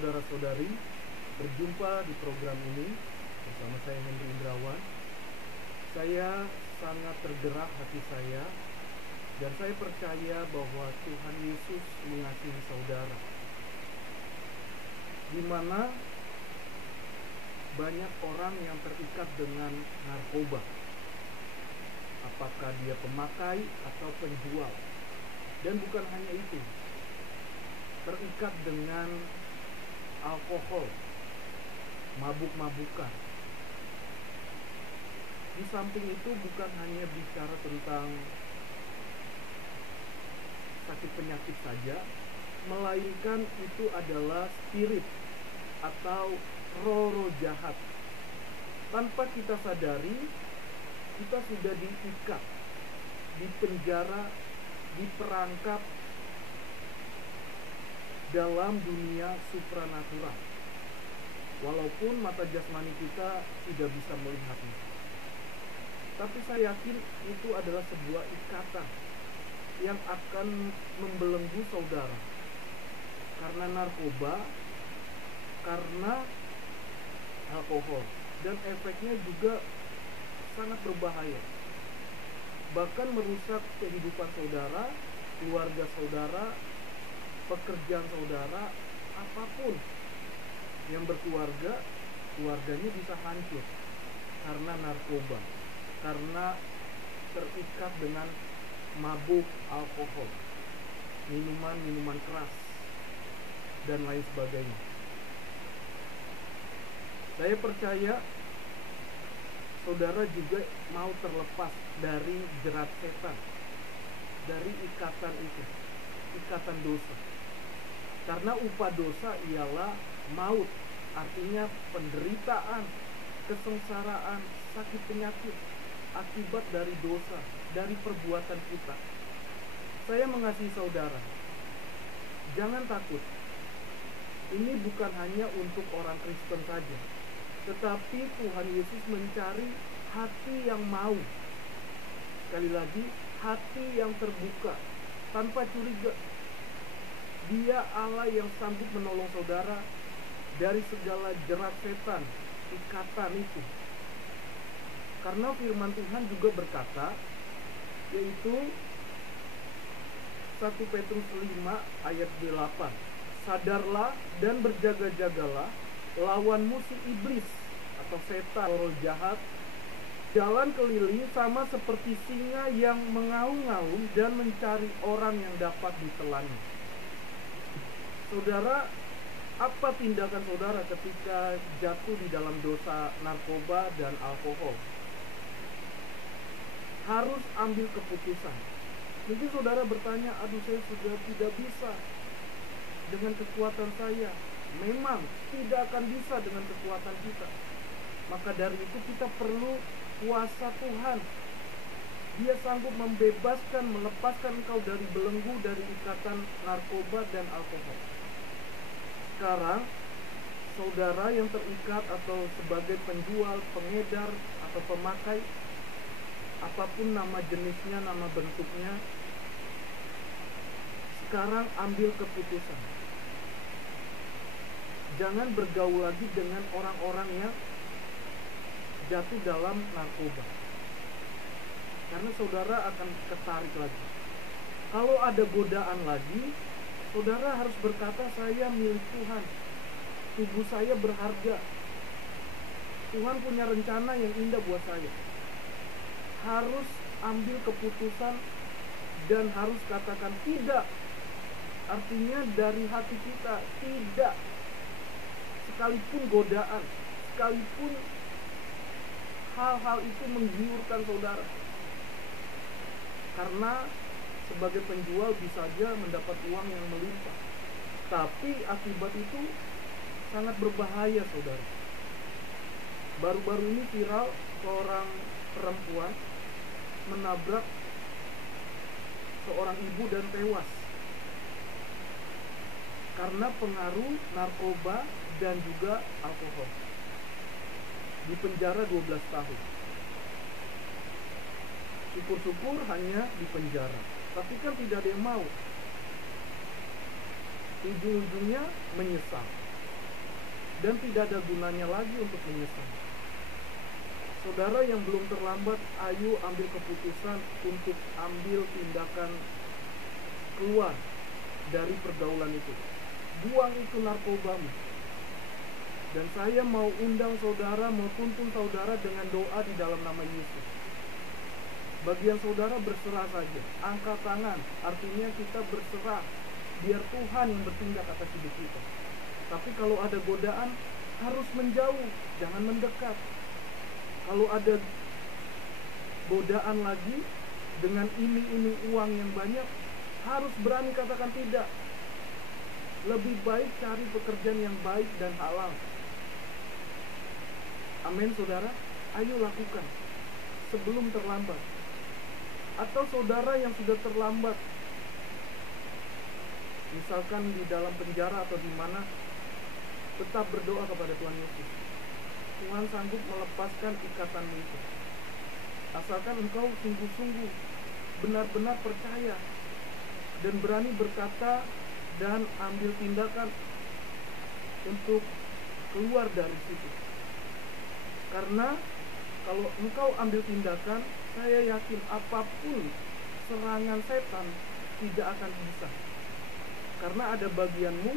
saudara-saudari, berjumpa di program ini bersama saya Hendri Indrawan. Saya sangat tergerak hati saya, dan saya percaya bahwa Tuhan Yesus mengasihi saudara. Di mana banyak orang yang terikat dengan narkoba, apakah dia pemakai atau penjual. Dan bukan hanya itu, terikat dengan alkohol, mabuk-mabukan. Di samping itu bukan hanya bicara tentang sakit penyakit saja, melainkan itu adalah spirit atau roh-roh jahat. Tanpa kita sadari, kita sudah diikat, dipenjara, diperangkap dalam dunia supranatural. Walaupun mata jasmani kita tidak bisa melihatnya, tapi saya yakin itu adalah sebuah ikatan yang akan membelenggu saudara karena narkoba, karena alkohol, dan efeknya juga sangat berbahaya, bahkan merusak kehidupan saudara, keluarga saudara, pekerjaan saudara, apapun yang berkeluarga, keluarganya bisa hancur karena narkoba, karena terikat dengan mabuk, alkohol, minuman keras, dan lain sebagainya. Saya percaya saudara juga mau terlepas dari jerat setan, dari ikatan itu, ikatan dosa. Karena upah dosa ialah maut, artinya penderitaan, kesengsaraan, sakit penyakit akibat dari dosa, dari perbuatan kita. Saya mengasihi saudara, jangan takut. Ini bukan hanya untuk orang Kristen saja, tetapi Tuhan Yesus mencari hati yang mau. Sekali lagi, hati yang terbuka, tanpa curiga. Dia Allah yang sanggup menolong saudara dari segala jerat setan, ikatan itu. Karena firman Tuhan juga berkata, yaitu 1 Petrus 5 ayat 8. Sadarlah dan berjaga-jagalah, lawan musuh iblis atau setan, roh jahat, jalan keliling sama seperti singa yang mengaum-ngaum dan mencari orang yang dapat ditelannya. Saudara, apa tindakan saudara ketika jatuh di dalam dosa narkoba dan alkohol? Harus ambil keputusan. Mungkin saudara bertanya, aduh saya sudah tidak bisa dengan kekuatan saya. Memang tidak akan bisa dengan kekuatan kita. Maka dari itu kita perlu kuasa Tuhan. Dia sanggup membebaskan, melepaskan engkau dari belenggu, dari ikatan narkoba dan alkohol. Sekarang, saudara yang terikat atau sebagai penjual, pengedar, atau pemakai, apapun nama jenisnya, nama bentuknya, sekarang ambil keputusan. Jangan bergaul lagi dengan orang-orang yang jatuh dalam narkoba, karena saudara akan ketarik lagi. Kalau ada godaan lagi, saudara harus berkata, saya milik Tuhan, tubuh saya berharga, Tuhan punya rencana yang indah buat saya. Harus ambil keputusan dan harus katakan tidak. Artinya dari hati kita, tidak. Sekalipun godaan, sekalipun hal-hal itu menggiurkan saudara. Karena sebagai penjual bisa saja mendapat uang yang melimpah, tapi akibat itu sangat berbahaya saudara. Baru-baru ini viral seorang perempuan menabrak seorang ibu dan tewas karena pengaruh narkoba dan juga alkohol. Di penjara 12 tahun. Syukur-syukur hanya di penjara, tapi kan tidak ada yang mau. Ujung-ujungnya menyesal. dan tidak ada gunanya lagi untuk menyesal. Saudara yang belum terlambat, ayo ambil keputusan untuk ambil tindakan keluar dari pergaulan itu. Buang itu narkobamu. Dan saya mau undang saudara, mau tuntun saudara dengan doa di dalam nama Yesus. Bagian saudara berserah saja, angkat tangan, artinya kita berserah, biar Tuhan yang bertindak atas hidup kita. Tapi kalau ada godaan, harus menjauh, jangan mendekat. Kalau ada godaan lagi, dengan iming-iming uang yang banyak, harus berani katakan tidak. Lebih baik cari pekerjaan yang baik dan halal. Amin saudara, ayo lakukan sebelum terlambat. Atau saudara yang sudah terlambat, misalkan di dalam penjara atau di mana, tetap berdoa kepada Tuhan Yesus. Tuhan sanggup melepaskan ikatanmu itu. Asalkan engkau sungguh-sungguh benar-benar percaya dan berani berkata dan ambil tindakan untuk keluar dari situ. Karena kalau engkau ambil tindakan, saya yakin apapun serangan setan tidak akan bisa. Karena ada bagianmu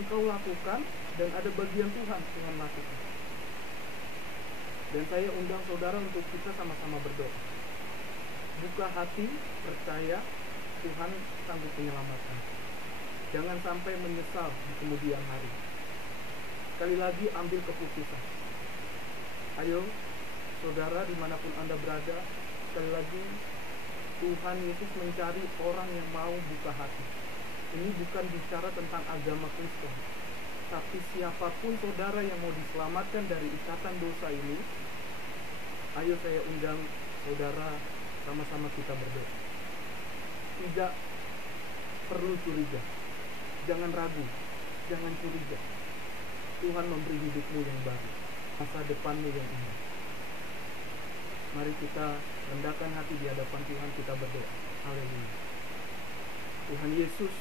engkau lakukan dan ada bagian Tuhan lakukan. Dan saya undang saudara untuk kita sama-sama berdoa. Buka hati, percaya Tuhan sanggup menyelamatkan. Jangan sampai menyesal di kemudian hari. Sekali lagi ambil keputusan. Ayo saudara dimanapun Anda berada, sekali lagi Tuhan Yesus mencari orang yang mau buka hati. Ini bukan bicara tentang agama Kristen, tapi siapapun saudara yang mau diselamatkan dari ikatan dosa ini, ayo saya undang saudara sama-sama kita berdoa. Tidak perlu curiga, jangan ragu, jangan curiga. Tuhan memberi hidupmu yang baru, masa depanmu yang indah. Mari kita rendahkan hati di hadapan Tuhan, kita berdoa. Haleluya. Tuhan Yesus,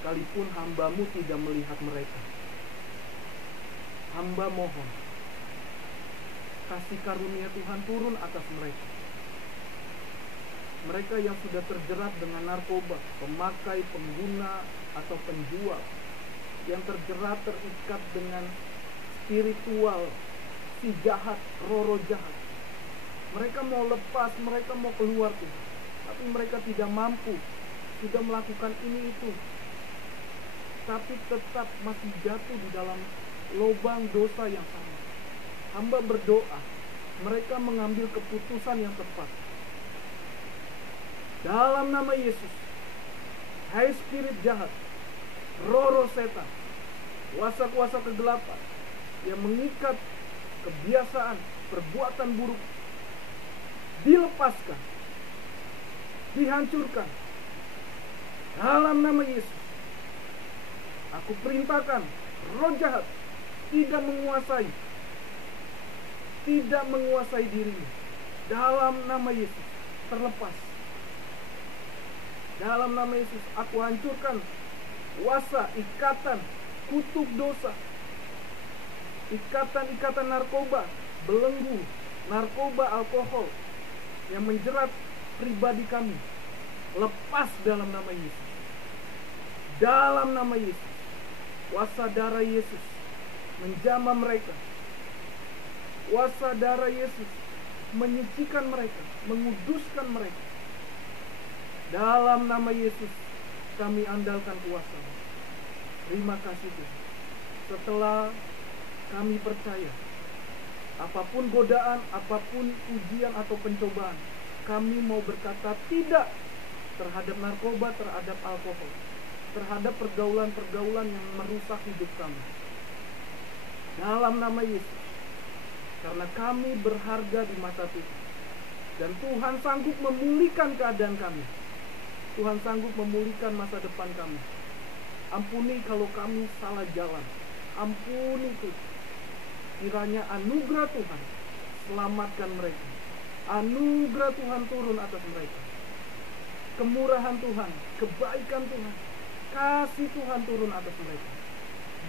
sekalipun hamba-Mu tidak melihat mereka, hamba mohon kasih karunia Tuhan turun atas mereka. Mereka yang sudah terjerat dengan narkoba, pemakai, pengguna, atau penjual, yang terjerat, terikat dengan spiritual, si jahat, roh jahat. Mereka mau lepas, mereka mau keluar Tuhan, tapi mereka tidak mampu, sudah melakukan ini itu, tapi tetap masih jatuh di dalam lubang dosa yang sama. Hamba berdoa, mereka mengambil keputusan yang tepat. Dalam nama Yesus, hai spirit jahat, roh setan, kuasa-kuasa kegelapan yang mengikat kebiasaan, perbuatan buruk, dilepaskan, dihancurkan. Dalam nama Yesus, aku perintahkan roh jahat tidak menguasai dirimu. Dalam nama Yesus, terlepas. Dalam nama Yesus, aku hancurkan kuasa, ikatan, kutuk dosa, ikatan narkoba, belenggu, narkoba, alkohol yang menjerat pribadi kami. Lepas dalam nama Yesus. Dalam nama Yesus, kuasa darah Yesus menjamah mereka. Kuasa darah Yesus menyucikan mereka, menguduskan mereka. Dalam nama Yesus kami andalkan kuasa. Terima kasih Tuhan. Setelah kami percaya, apapun godaan, apapun ujian atau pencobaan, kami mau berkata tidak terhadap narkoba, terhadap alkohol, terhadap pergaulan-pergaulan yang merusak hidup kami. Dalam nama Yesus. Karena kami berharga di mata Tuhan. Dan Tuhan sanggup memulihkan keadaan kami. Tuhan sanggup memulihkan masa depan kami. Ampuni kalau kami salah jalan. Ampuni Tuhan. Kiranya anugerah Tuhan selamatkan mereka. Anugerah Tuhan turun atas mereka. Kemurahan Tuhan, kebaikan Tuhan, kasih Tuhan turun atas mereka.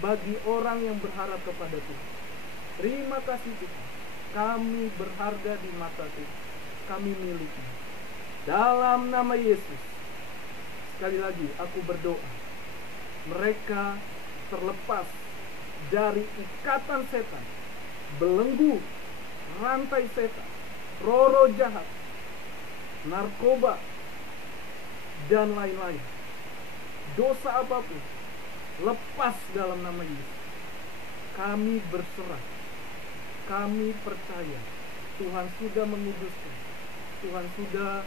bagi orang yang berharap kepada Tuhan. Terima kasih Tuhan, kami berharga di mata Tuhan, kami miliki. Dalam nama Yesus, sekali lagi aku berdoa, mereka terlepas dari ikatan setan, belenggu, rantai setan, roh jahat, narkoba, dan lain-lain. Dosa apapun, lepas dalam nama Yesus. Kami berserah, kami percaya Tuhan sudah menguduskan, Tuhan sudah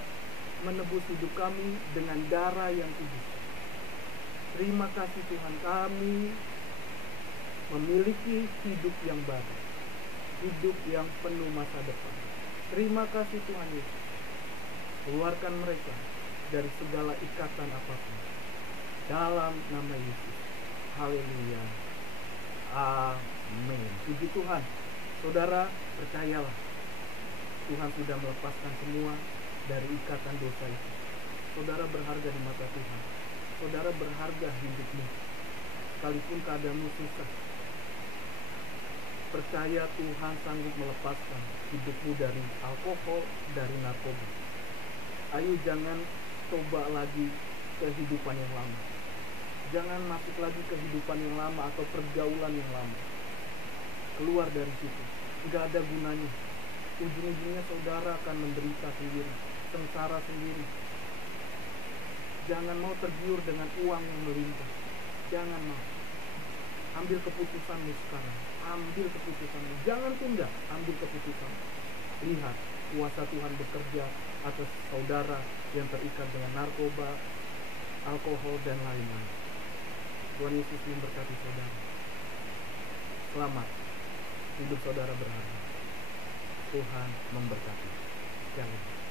menebus hidup kami dengan darah yang kudus. Terima kasih Tuhan, kami memiliki hidup yang baru, hidup yang penuh masa depan. Terima kasih Tuhan Yesus. Keluarkan mereka dari segala ikatan apapun, dalam nama Yesus. Haleluya. Amin. Puji Tuhan. Saudara, percayalah, Tuhan sudah melepaskan semua dari ikatan dosa itu. Saudara berharga di mata Tuhan. Saudara berharga hidupmu, sekalipun keadaanmu susah. Percaya Tuhan sanggup melepaskan hidupmu dari alkohol, dari narkoba. Ayo jangan coba lagi kehidupan yang lama. Jangan masuk lagi kehidupan yang lama atau pergaulan yang lama. Keluar dari situ, nggak ada gunanya. Ujung-ujungnya saudara akan menderita sendiri, sengsara sendiri. Jangan mau tergiur dengan uang yang melimpah. Jangan mau. Ambil keputusanmu sekarang. Ambil keputusanmu. Jangan tunda. Ambil keputusanmu. Lihat kuasa Tuhan bekerja atas saudara yang terikat dengan narkoba, alkohol, dan lain-lain. Tuhan Yesus memberkati saudara. Selamat. Hidup saudara berharga. Tuhan memberkati. Shalom.